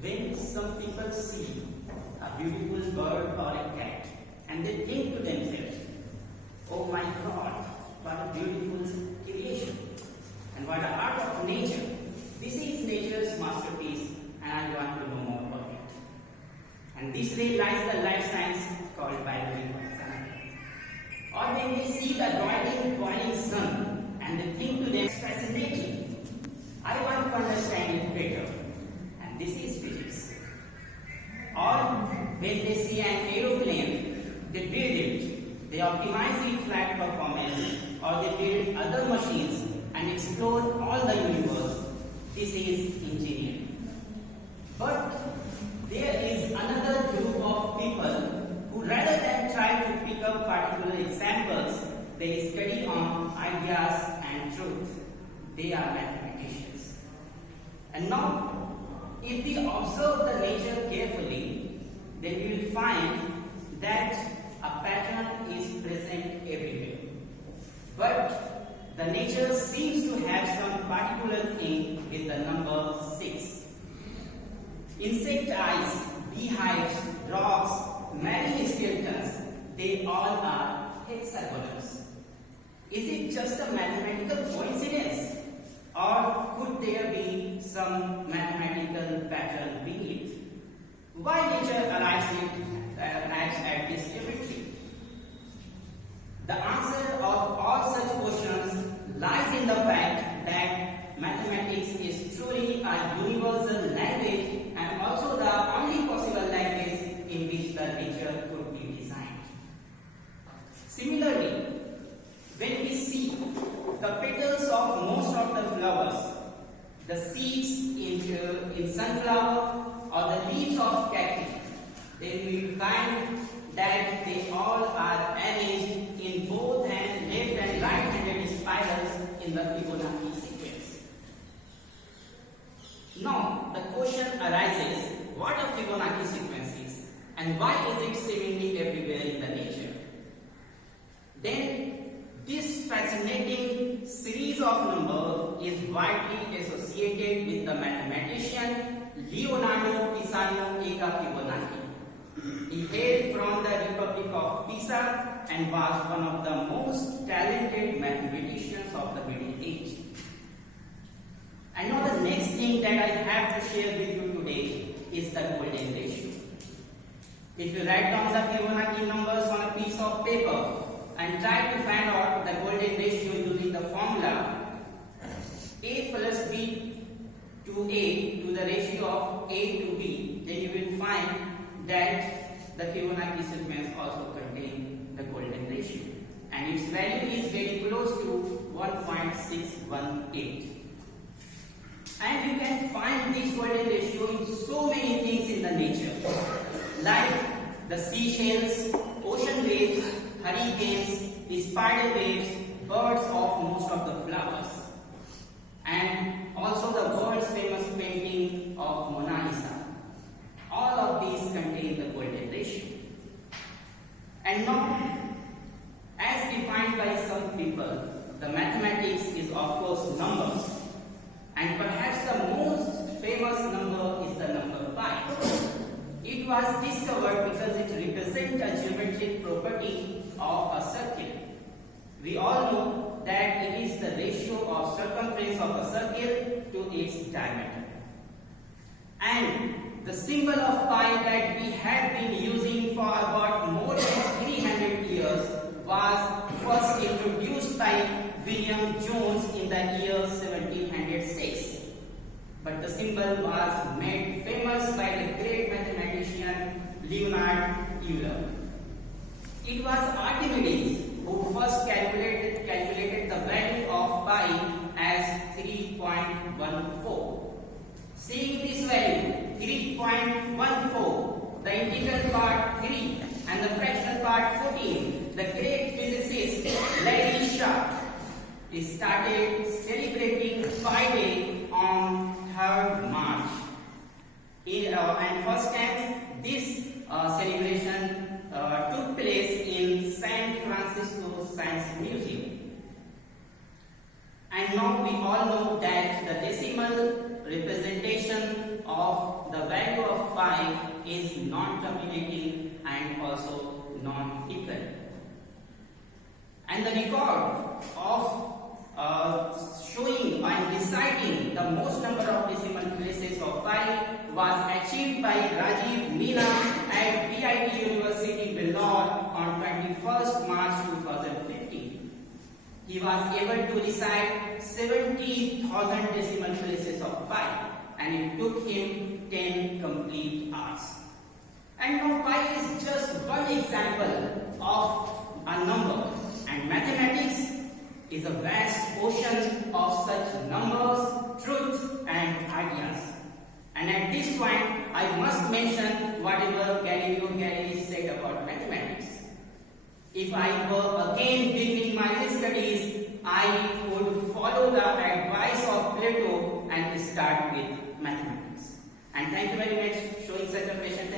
When some people see a beautiful bird or a cat and they think to themselves, oh my God, what a beautiful creation and what an art of nature. This is nature's masterpiece and I want to know more about it. And this way lies the life science called biology. Or when they see the boiling sun and they think to them, fascinating. I want to understand it better. And this is physics. Or when they see an aeroplane, they build it, they optimize its flight performance, or they build other machines and explore all the universe. This is engineering. But there is another group of people who, rather than try to pick up particular examples, they study on ideas and truth. They are mathematicians. And now, if we observe the nature carefully, then we will find that a pattern is present everywhere. But the nature seems to have some particular thing with the number 6. Insect eyes, beehives, rocks, marine skeletons, they all are hexagonals. Is it just a mathematical coincidence? Or could there be some mathematical pattern beneath? Why nature arrives at this geometry? The answer of all such questions lies in the fact that mathematics is truly a universal language and also the only possible language in which the nature could be designed. Similarly, when we see the petals of most of the flowers, the seeds in sunflower or the leaves of cacti, then we will find that they all are arranged in both left and right-handed spirals in the Fibonacci sequence. Now, the question arises, what a Fibonacci sequence is and why is it seemingly everywhere in the nature? Then, this fascinating series of numbers is widely associated with the mathematician Leonardo Pisano da Fibonacci. He hailed from the Republic of Pisa and was one of the most talented mathematicians of the Middle Age. And now the next thing that I have to share with you today is the golden ratio. If you write down the Fibonacci numbers on a piece of paper and try to find out the golden ratio using the formula A plus B to A to the ratio of A to B, then you will find that the Fibonacci sequence also contains the golden ratio and its value is very close to 1.618. And you can find this golden ratio in so many things in the nature, like the seashells, ocean waves, hurricanes, spider waves, birds of most of the flowers, and also the world's famous painting of Mona Lisa. All of these contain the golden ratio. And now, as defined by some people, the mathematics is of course numbers. And perhaps the most famous number is the number pi. It was discovered because it represents a geometric property of a circle. We all know that it is the ratio of circumference of a circle to its diameter. And the symbol of pi that we have been using for about more than 300 years was first introduced by William Jones in the year 1706. But the symbol was made famous by the great mathematician Leonard Euler. It was Archimedes who first calculated the value of pi as 3.14. Seeing this value, 3.14, the integral part 3 and the fractional part 14, the great physicist Larry Sharp started celebrating Pi Day on 3rd March. And first time this celebration took place in San Francisco Science Museum. And now we all know that the decimal representation of of the value of pi is non-terminating and also non-equal. And the record of showing and reciting the most number of decimal places of pi was achieved by Rajiv Meena at BIT University, Bangalore on 21st March 2015. He was able to recite 70,000 decimal places of pi, and it took him 10 complete hours. And now pi is just one example of a number, and mathematics is a vast ocean of such numbers, truths and ideas. And at this point, I must mention whatever Galileo Galilei said about mathematics. If I were again beginning my studies, I would follow the advice of Plato and start with mathematics. And thank you very much for showing such a patience.